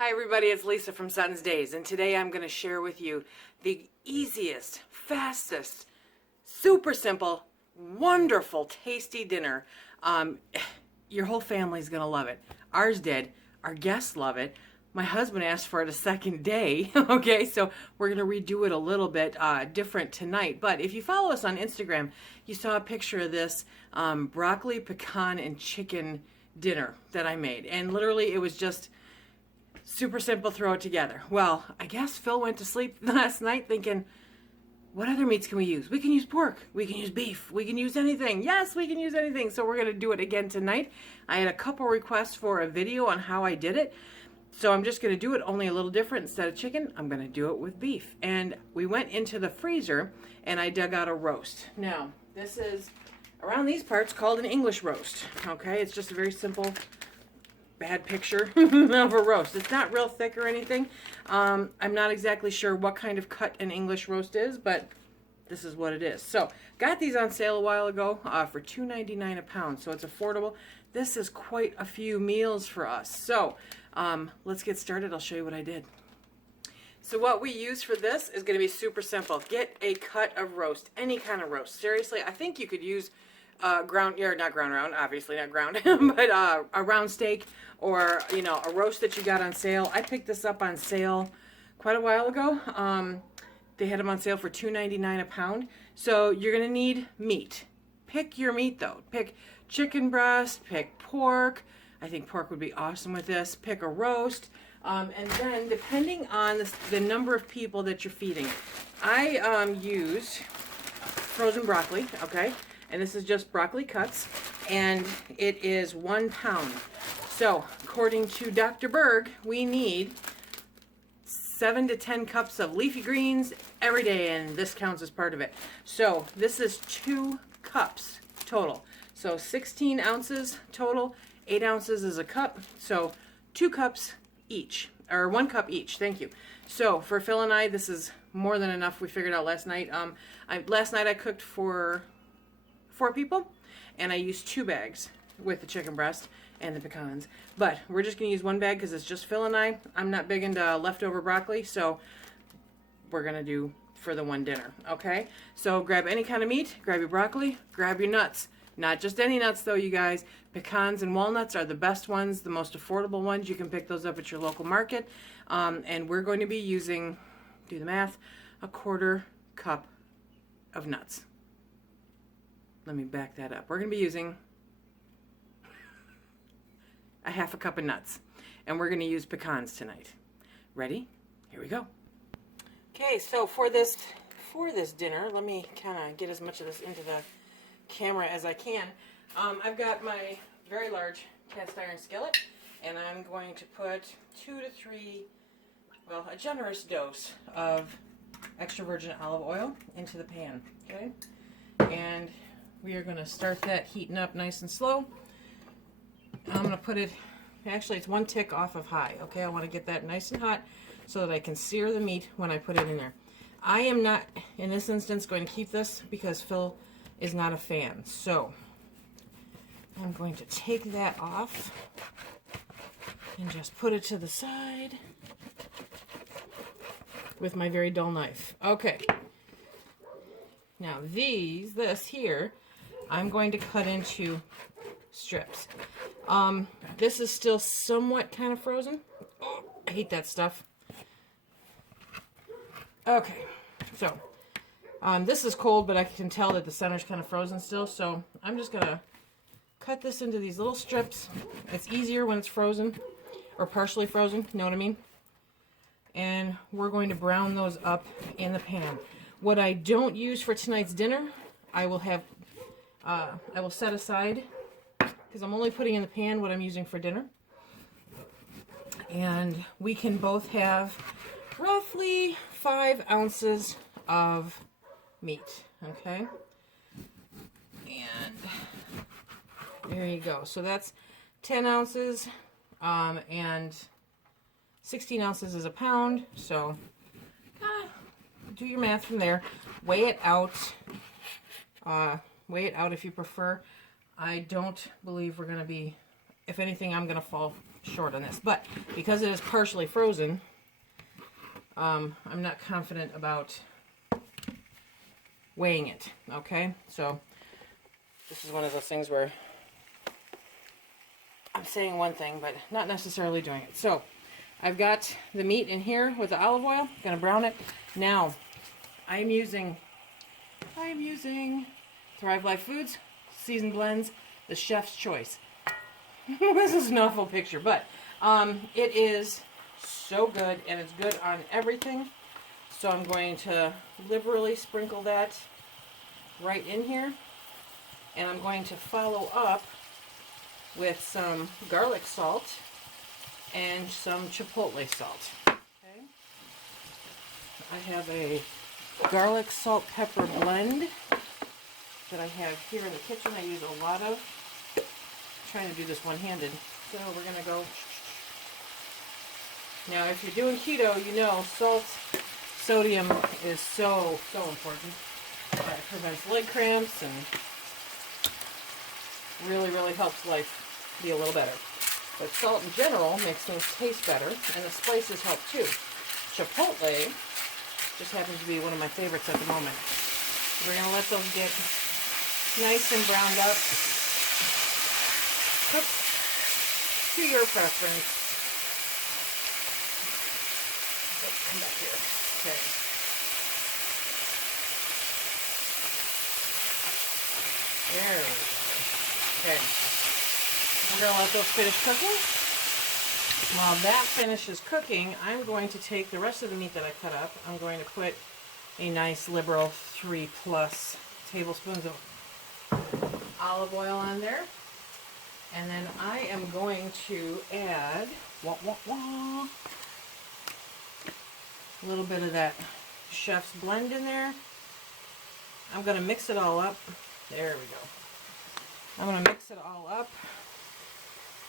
Hi everybody, it's Lisa from SuttonsDaze, and today I'm going to share with you the easiest, fastest, super simple, wonderful, tasty dinner. Your whole family's going to love it. Ours did. Our guests love it. My husband asked for it a second day, okay, so we're going to redo it a little bit different tonight. But if you follow us on Instagram, you saw a picture of this broccoli, pecan, and chicken dinner that I made. And literally it was just super simple, throw it together. Well, I guess Phil went to sleep last night thinking, what other meats can we use? We can use pork. We can use beef. We can use anything. Yes, we can use anything. So we're going to do it again tonight. I had a couple requests for a video on how I did it. So I'm just going to do it only a little different. Instead of chicken, I'm going to do it with beef. And we went into the freezer and I dug out a roast. Now, this is around these parts called an English roast. Okay, it's just a very simple bad picture of a roast. It's not real thick or anything. I'm not exactly sure what kind of cut an English roast is, but this is what it is. So, got these on sale a while ago for $2.99 a pound, so it's affordable. This is quite a few meals for us. So, let's get started. I'll show you what I did. So what we use for this is going to be super simple. Get a cut of roast, any kind of roast. Seriously, I think you could use ground, or not ground round, obviously not ground, but a round steak, or you know, a roast that you got on sale. I picked this up on sale quite a while ago. They had them on sale for $2.99 a pound. So you're gonna need meat. Pick your meat though. Pick chicken breast, pick pork. I think pork would be awesome with this. Pick a roast. And then depending on the number of people that you're feeding, I used frozen broccoli, okay? And this is just broccoli cuts, and it is 1 pound. So, according to Dr. Berg, we need 7 to 10 cups of leafy greens every day, and this counts as part of it. So, this is 2 cups total. So, 16 ounces total, 8 ounces is a cup, so 2 cups each, or 1 cup each, thank you. So, for Phil and I, this is more than enough. We figured out last night. Last night I cooked for 4 people, and I used 2 bags with the chicken breast and the pecans. But we're just going to use 1 bag because it's just Phil and I. I'm not big into leftover broccoli, so we're going to do for the one dinner, okay? So grab any kind of meat, grab your broccoli, grab your nuts. Not just any nuts though, you guys. Pecans and walnuts are the best ones, the most affordable ones. You can pick those up at your local market. And we're going to be using, do the math, a 1/4 cup of nuts. Let me back that up. We're going to be using a 1/2 cup of nuts. And we're going to use pecans tonight. Ready? Here we go. Okay, so for this dinner, let me kind of get as much of this into the camera as I can. I've got my very large cast iron skillet, and I'm going to put 2 to 3, well, a generous dose of extra virgin olive oil into the pan, okay? And we are going to start that heating up nice and slow. I'm going to put it, actually it's 1 tick off of high, okay? I want to get that nice and hot so that I can sear the meat when I put it in there. I am not, in this instance, going to keep this because Phil is not a fan. So I'm going to take that off and just put it to the side with my very dull knife. Okay. Now this here, I'm going to cut into strips. This is still somewhat kind of frozen. Oh, I hate that stuff. Okay, so this is cold, but I can tell that the center's kind of frozen still, so I'm just going to cut this into these little strips. It's easier when it's frozen, or partially frozen, you know what I mean? And we're going to brown those up in the pan. What I don't use for tonight's dinner, I will set aside, because I'm only putting in the pan what I'm using for dinner. And we can both have roughly 5 ounces of meat, okay? And there you go. So that's 10 ounces, and 16 ounces is a pound, so do your math from there. Weigh it out. Weigh it out if you prefer. I don't believe we're going to be, if anything, I'm going to fall short on this. But because it is partially frozen, I'm not confident about weighing it, okay? So this is one of those things where I'm saying one thing, but not necessarily doing it. So I've got the meat in here with the olive oil. Gonna brown it. Now, I am using Thrive Life Foods Seasoned Blends, the Chef's Choice. This is an awful picture, but it is so good, and it's good on everything. So I'm going to liberally sprinkle that right in here, and I'm going to follow up with some garlic salt and some chipotle salt. Okay. I have a garlic salt pepper blend that I have here in the kitchen. I use a lot of. I'm trying to do this one-handed. So we're going to go. Now if you're doing keto, you know sodium is so important. It prevents leg cramps and really helps life be a little better. But salt in general makes things taste better, and the spices help too. Chipotle just happens to be one of my favorites at the moment. We're going to let those get nice and browned up. Cook to your preference. Let's come back here. Okay. There we go. Okay. We're going to let those finish cooking. While that finishes cooking, I'm going to take the rest of the meat that I cut up. I'm going to put a nice liberal 3+ tablespoons of olive oil on there. And then I am going to add a little bit of that chef's blend in there. I'm going to mix it all up. There we go. I'm going to mix it all up.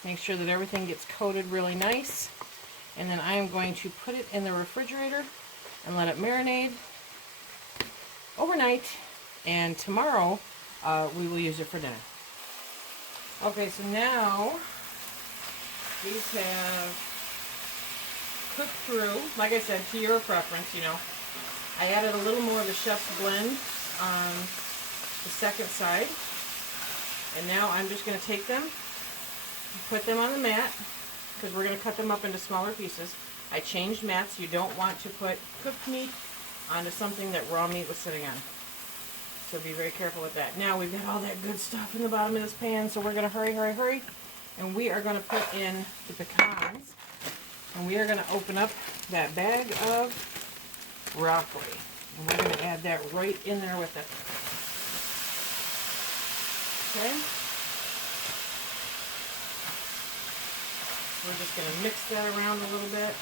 Make sure that everything gets coated really nice. And then I am going to put it in the refrigerator and let it marinate overnight. And tomorrow we will use it for dinner. Okay, so now these have cooked through. Like I said, to your preference, you know. I added a little more of the chef's blend on the second side. And now I'm just going to take them, put them on the mat, because we're going to cut them up into smaller pieces. I changed mats. You don't want to put cooked meat onto something that raw meat was sitting on. So be very careful with that. Now we've got all that good stuff in the bottom of this pan, so we're going to hurry. And we are going to put in the pecans. And we are going to open up that bag of broccoli. And we're going to add that right in there with it. Okay. We're just going to mix that around a little bit.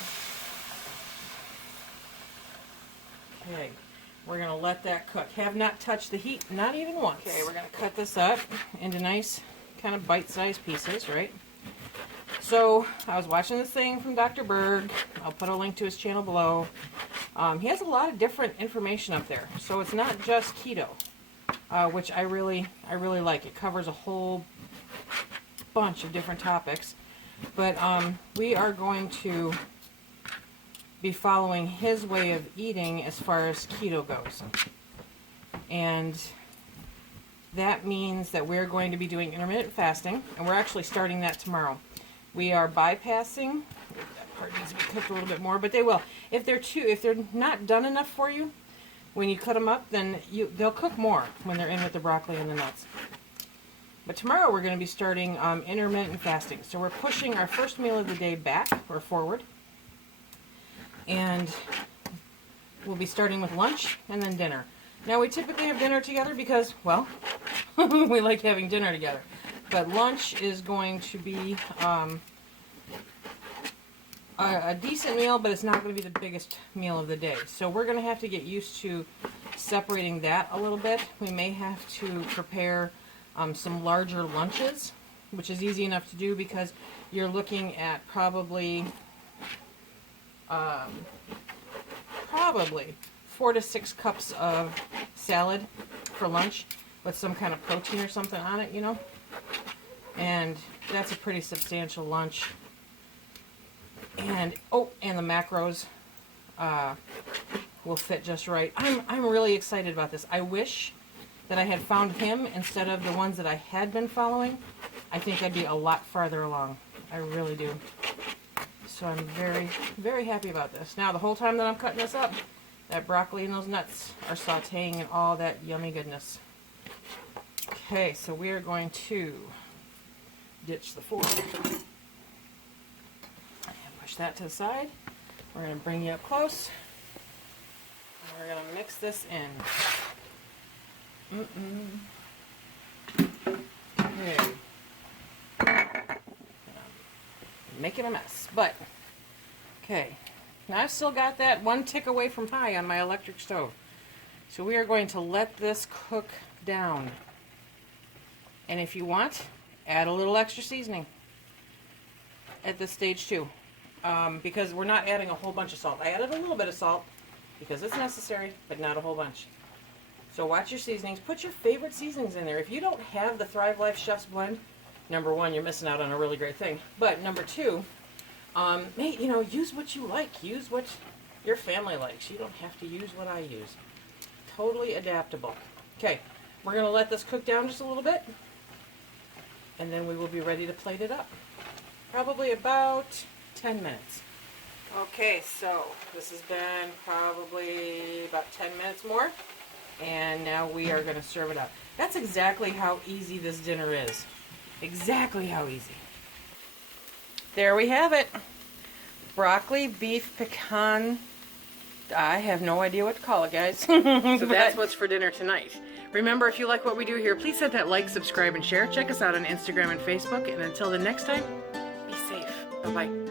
Okay. We're going to let that cook. Have not touched the heat, not even once. Okay, we're going to cut this up into nice kind of bite-sized pieces, right? So, I was watching this thing from Dr. Berg. I'll put a link to his channel below. He has a lot of different information up there. So it's not just keto, which I really like. It covers a whole bunch of different topics. But we are going to be following his way of eating as far as keto goes. And that means that we're going to be doing intermittent fasting, and we're actually starting that tomorrow. We are bypassing, that part needs to be cooked a little bit more, but they will. If they're not done enough for you, when you cut them up, then they'll cook more when they're in with the broccoli and the nuts. But tomorrow we're going to be starting intermittent fasting. So we're pushing our first meal of the day back or forward. And we'll be starting with lunch and then dinner. Now we typically have dinner together because, well, we like having dinner together. But lunch is going to be a decent meal, but it's not going to be the biggest meal of the day. So we're going to have to get used to separating that a little bit. We may have to prepare some larger lunches, which is easy enough to do because you're looking at probably 4 to 6 cups of salad for lunch with some kind of protein or something on it, you know. And that's a pretty substantial lunch And oh, and the macros will fit just right. I'm really excited about this. I wish that I had found him instead of the ones that I had been following. I think I'd be a lot farther along. I really do. So I'm very, very happy about this. Now, the whole time that I'm cutting this up, that broccoli and those nuts are sauteing in all that yummy goodness. Okay, so we are going to ditch the fork. And push that to the side. We're going to bring you up close. And we're going to mix this in. Okay. Making a mess, but okay. Now I've still got that one tick away from high on my electric stove. So we are going to let this cook down. And if you want, add a little extra seasoning at this stage too. Because we're not adding a whole bunch of salt. I added a little bit of salt because it's necessary, but not a whole bunch. So watch your seasonings. Put your favorite seasonings in there. If you don't have the Thrive Life Chef's Blend, number one, you're missing out on a really great thing. But number two, hey, you know, use what you like. Use what your family likes. You don't have to use what I use. Totally adaptable. Okay, we're going to let this cook down just a little bit. And then we will be ready to plate it up. Probably about 10 minutes. Okay, so this has been probably about 10 minutes more. And now we are going to serve it up. That's exactly how easy this dinner is. Exactly how easy. There we have it. Broccoli, beef, pecan. I have no idea what to call it, guys. So that's what's for dinner tonight. Remember, if you like what we do here, please hit that like, subscribe, and share. Check us out on Instagram and Facebook. And until the next time, be safe. Bye-bye.